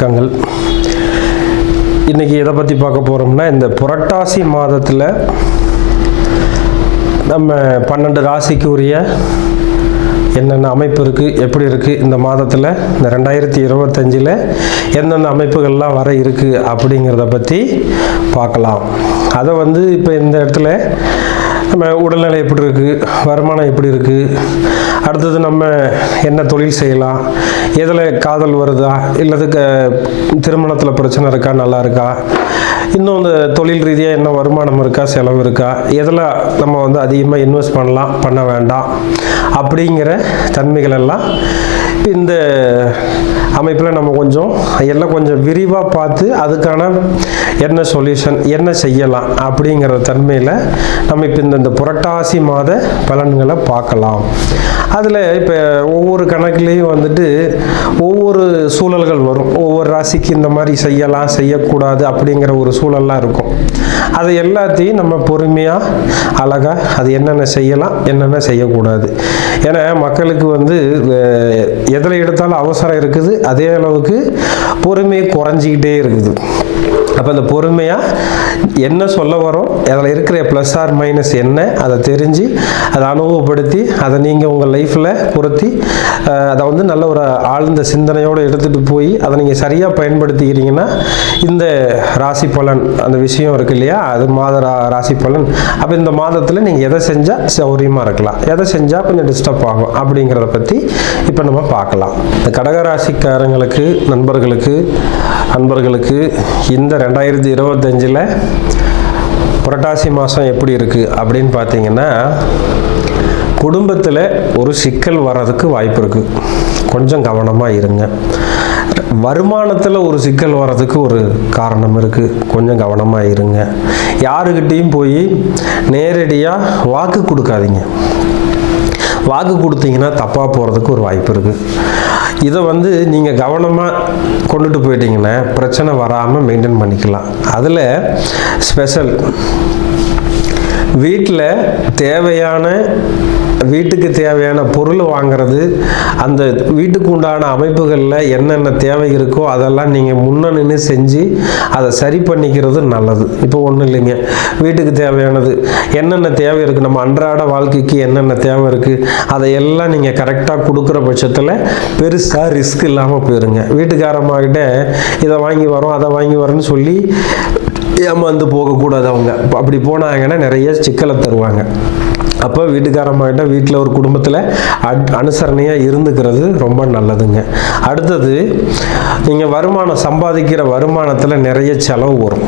வணக்கங்கள். இன்றைக்கி எதை பற்றி பார்க்க போகிறோம்னா, இந்த புரட்டாசி மாதத்தில் நம்ம 12 ராசிக்கு உரிய என்னென்ன அமைப்பு இருக்குது, எப்படி இருக்குது, இந்த மாதத்தில் இந்த 2025 எந்தெந்த அமைப்புகள்லாம் வர இருக்குது அப்படிங்கிறத பற்றி பார்க்கலாம். அதை இப்போ இந்த இடத்துல நம்ம உடல்நிலை எப்படி இருக்குது, வருமானம் எப்படி இருக்குது, அடுத்தது நம்ம என்ன தொழில் செய்யலாம், எதில் காதல் வருதா, இல்லது திருமணத்தில் பிரச்சனை இருக்கா, நல்லா இருக்கா, இன்னும் இந்த தொழில் ரீதியாக என்ன வருமானம் இருக்கா, செலவு இருக்கா, எதில் நம்ம அதிகமாக இன்வெஸ்ட் பண்ணலாம், பண்ண வேண்டாம் அப்படிங்கிற தன்மைகள் எல்லாம் இந்த அமைப்பில் நம்ம எல்லாம் கொஞ்சம் விரிவாக பார்த்து அதுக்கான என்ன சொல்யூஷன், என்ன செய்யலாம் அப்படிங்கிற தன்மையில் நம்ம இப்போ இந்த புரட்டாசி மாத பலன்களை பார்க்கலாம். அதில் இப்போ ஒவ்வொரு கணக்குலேயும் ஒவ்வொரு சூழல்கள் வரும். ஒவ்வொரு ராசிக்கு இந்த மாதிரி செய்யலாம், செய்யக்கூடாது அப்படிங்கிற ஒரு சூழல்லாம் இருக்கும். அது எல்லாத்தையும் நம்ம பொறுமையாக அழகாக அது என்னென்ன செய்யலாம், என்னென்ன செய்யக்கூடாது. ஏன்னா மக்களுக்கு எதில் எடுத்தாலும் அவசரம் இருக்குது, அதே அளவுக்கு பொறுமை குறைஞ்சிக்கிட்டே இருக்குது. அப்போ அந்த பொறுமையாக என்ன சொல்ல வரோம், அதில் இருக்கிற ப்ளஸ் ஆர் மைனஸ் என்ன, அதை தெரிஞ்சு அதை அனுபவப்படுத்தி அதை நீங்கள் உங்கள் லைஃப்பில் பொருத்தி அதை நல்ல ஒரு ஆழ்ந்த சிந்தனையோடு எடுத்துகிட்டு போய் அதை நீங்கள் சரியாக பயன்படுத்திக்கிறீங்கன்னா இந்த ராசி பலன் அந்த விஷயம் இருக்கு இல்லையா, அது மாத ராசி பலன். அப்போ இந்த மாதத்தில் நீங்கள் எதை செஞ்சால் சௌரியமாக இருக்கலாம், எதை செஞ்சால் கொஞ்சம் டிஸ்டர்ப் ஆகும் அப்படிங்கிறத பற்றி இப்போ நம்ம பார்க்கலாம். இந்த கடகராசிக்காரங்களுக்கு, நண்பர்களுக்கு இந்த 2025 புரட்டாசி மாதம் எப்படி இருக்குது அப்படின்னு பார்த்தீங்கன்னா, குடும்பத்தில் ஒரு சிக்கல் வர்றதுக்கு வாய்ப்பு இருக்குது. கொஞ்சம் கவனமாக இருங்க. வருமானத்தில் ஒரு சிக்கல் வர்றதுக்கு ஒரு காரணம் இருக்குது. கொஞ்சம் கவனமாக இருங்க. யாருக்கிட்டேயும் போய் நேரடியாக வாக்கு கொடுக்காதீங்க. வாக்கு கொடுத்தீங்கன்னா தப்பாக போகிறதுக்கு ஒரு வாய்ப்பு இருக்குது. இதை நீங்கள் கவனமாக கொண்டுட்டு போயிட்டீங்கன்னா பிரச்சனை வராமல் மெயின்டைன் பண்ணிக்கலாம். அதில் ஸ்பெஷல் வீட்டுக்கு தேவையான பொருள் வாங்கிறது, அந்த வீட்டுக்கு உண்டான அமைப்புகளில் என்னென்ன தேவை இருக்கோ அதெல்லாம் நீங்கள் முன்னே செஞ்சு அதை சரி பண்ணிக்கிறது நல்லது. இப்போ ஒன்றும் இல்லைங்க, வீட்டுக்கு தேவையானது என்னென்ன தேவை இருக்குது, நம்ம அன்றாட வாழ்க்கைக்கு என்னென்ன தேவை இருக்குது, அதையெல்லாம் நீங்கள் கரெக்டாக கொடுக்குற பட்சத்தில் பெருசாக ரிஸ்க் இல்லாமல் போயிருங்க. வீட்டுக்காரம்மாக்கிட்ட இதை வாங்கி வரோம், அதை வாங்கி வரோன்னு சொல்லி ஏமாந்து போகக்கூடாது. அவங்க அப்படி போனாங்கன்னா நிறைய சிக்கலை தருவாங்க. அப்போ வீட்டுக்காரம்மாக்கிட்ட வீட்டில் ஒரு குடும்பத்தில் அனுசரணையாக இருந்துக்கிறது ரொம்ப நல்லதுங்க. அடுத்தது, நீங்கள் சம்பாதிக்கிற வருமானத்தில் நிறைய செலவு வரும்.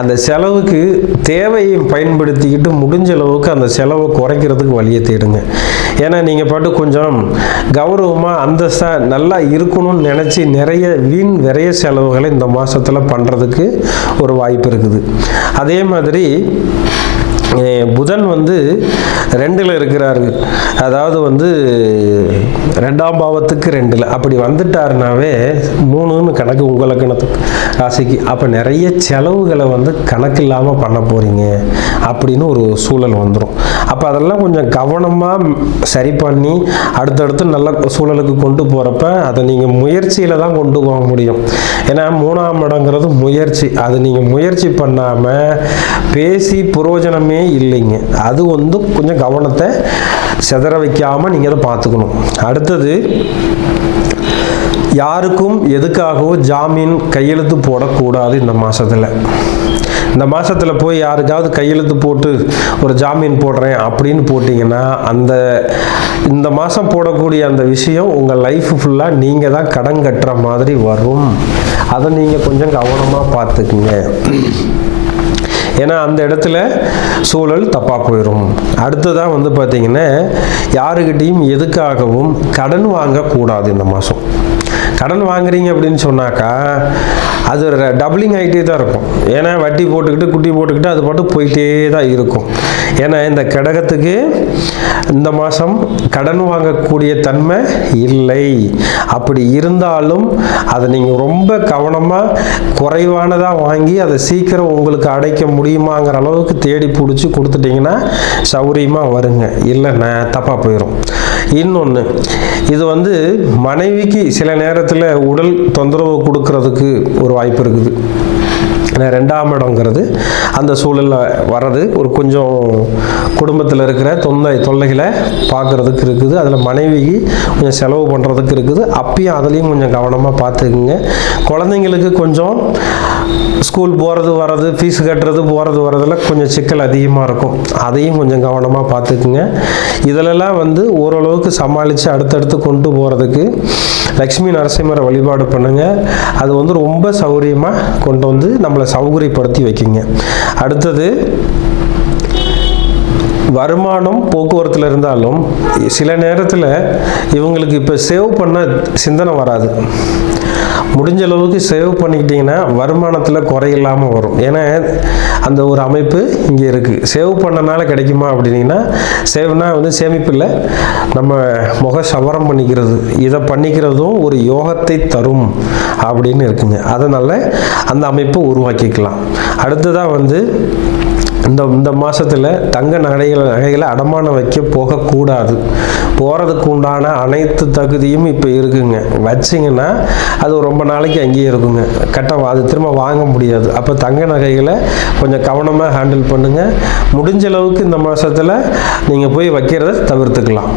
அந்த செலவுக்கு தேவையை பயன்படுத்திக்கிட்டு முடிஞ்ச அளவுக்கு அந்த செலவை குறைக்கிறதுக்கு வழியை தேடுங்க. ஏன்னா நீங்கள் பாட்டு கொஞ்சம் கௌரவமாக அந்தஸ்தாக நல்லா இருக்கணும்னு நினச்சி நிறைய விரைய செலவுகளை இந்த மாதத்தில் பண்ணுறதுக்கு ஒரு வாய்ப்பு இருக்குது. அதே மாதிரி புதன் 2ல் இருக்கிறாரு. அதாவது 2ஆம் பாவத்துக்கு 2ல் அப்படி வந்துட்டாருனாவே 3ன்னு கணக்கு உங்கள் கணக்கு ராசிக்கு. அப்போ நிறைய செலவுகளை கணக்கு இல்லாமல் பண்ண போகிறீங்க அப்படின்னு ஒரு சூழல் வந்துடும். அப்போ அதெல்லாம் கொஞ்சம் கவனமாக சரி பண்ணி அடுத்தடுத்து நல்ல சூழலுக்கு கொண்டு போகிறப்ப அதை நீங்கள் முயற்சியில் தான் கொண்டு போக முடியும். ஏன்னா 3ஆம் இடங்கிறது முயற்சி. அது நீங்கள் முயற்சி பண்ணாமல் பேசி புரோஜனமே இல்லைங்க. அது கொஞ்சம் கவனத்தை சிதற வைக்காமல் நீங்கள் அதை பார்த்துக்கணும். அடுத்தது, யாருக்கும் எதுக்காகவோ ஜாமீன் கையெழுத்து போடக்கூடாது. இந்த மாதத்தில் போய் யாருக்காவது கையெழுத்து போட்டு ஒரு ஜாமீன் போடுறேன் அப்படின்னு போட்டிங்கன்னா இந்த மாதம் போடக்கூடிய அந்த விஷயம் உங்கள் லைஃப் ஃபுல்லாக நீங்கள் தான் கடன் கட்டுற மாதிரி வரும். அதை நீங்கள் கொஞ்சம் கவனமாக பார்த்துக்குங்க. ஏன்னா அந்த இடத்துல சூழல் தப்பாக போயிடும். அடுத்ததான் பார்த்தீங்கன்னா, யாருக்கிட்டையும் எதுக்காகவும் கடன் வாங்கக்கூடாது. இந்த மாதம் கடன் வாங்குறீங்க அப்படின்னு சொன்னாக்கா அது டபுளிங் ஆகிட்டே தான் இருக்கும். ஏன்னா வட்டி போட்டுக்கிட்டு குட்டி போட்டுக்கிட்டு அது பாட்டு போயிட்டே தான் இருக்கும். ஏன்னா இந்த கடகத்துக்கு இந்த மாதம் கடன் வாங்கக்கூடிய தன்மை இல்லை. அப்படி இருந்தாலும் அதை நீங்கள் ரொம்ப கவனமாக குறைவானதாக வாங்கி அதை சீக்கிரம் உங்களுக்கு அடைக்க முடியுமாங்கிற அளவுக்கு தேடி பிடிச்சி கொடுத்துட்டிங்கன்னா சௌரியமாக வருங்க. இல்லைன்னா தப்பாக போயிடும். இன்னொன்று, இது மனைவிக்கு சில நேரத்தில் நேரத்தில் உடல் தொந்தரவு கொடுக்கறதுக்கு ஒரு வாய்ப்பு இருக்குது. ஏன்னா 2ஆம் இடங்கிறது அந்த சூழலில் வர்றது ஒரு கொஞ்சம் குடும்பத்தில் இருக்கிற தொல்லைகளை பார்க்குறதுக்கு இருக்குது. அதில் மனைவிக்கு கொஞ்சம் செலவு பண்ணுறதுக்கு இருக்குது. அப்பயும் அதுலேயும் கொஞ்சம் கவனமாக பார்த்துக்குங்க. குழந்தைங்களுக்கு கொஞ்சம் ஸ்கூல் போகிறது வர்றது, ஃபீஸ் கட்டுறது, போகிறது வர்றதில் கொஞ்சம் சிக்கல் அதிகமாக இருக்கும். அதையும் கொஞ்சம் கவனமாக பார்த்துக்குங்க. இதிலெல்லாம் ஓரளவுக்கு சமாளித்து அடுத்தடுத்து கொண்டு போகிறதுக்கு லக்ஷ்மி நரசிம்மரை வழிபாடு பண்ணுங்கள். அது ரொம்ப சௌகரியமாக கொண்டு நம்மளை சௌகரியப்படுத்தி வைக்குங்க. அடுத்தது, வருமானம் போக்குவரத்தில் இருந்தாலும் சில நேரத்தில் இவங்களுக்கு இப்போ சேவ் பண்ண சிந்தனை வராது. முடிஞ்ச அளவுக்கு சேவ் பண்ணிக்கிட்டிங்கன்னா வருமானத்தில் குறையில்லாமல் வரும். ஏன்னா அந்த ஒரு அமைப்பு இங்கே இருக்குது. சேவ் பண்ணனால கிடைக்குமா அப்படின்னா, சேவ்னா சேமிப்பு இல்லை, நம்ம முக சவரம் பண்ணிக்கிறது. இதை பண்ணிக்கிறதும் ஒரு யோகத்தை தரும் அப்படின்னு இருக்குங்க. அதனால் அந்த அமைப்பை உருவாக்கிக்கலாம். அடுத்ததாக இந்த மாதத்தில் தங்க நகைகளை அடமானம் வைக்க போகக்கூடாது. போகிறதுக்கு உண்டான அனைத்து தகுதியும் இப்போ இருக்குங்க. வச்சிங்கன்னா அது ரொம்ப நாளைக்கு அங்கேயே இருக்குங்க. அது திரும்ப வாங்க முடியாது. அப்போ தங்க நகைகளை கொஞ்சம் கவனமாக ஹேண்டில் பண்ணுங்கள். முடிஞ்ச அளவுக்கு இந்த மாதத்தில் நீங்கள் போய் வைக்கிறத தவிர்த்துக்கலாம்.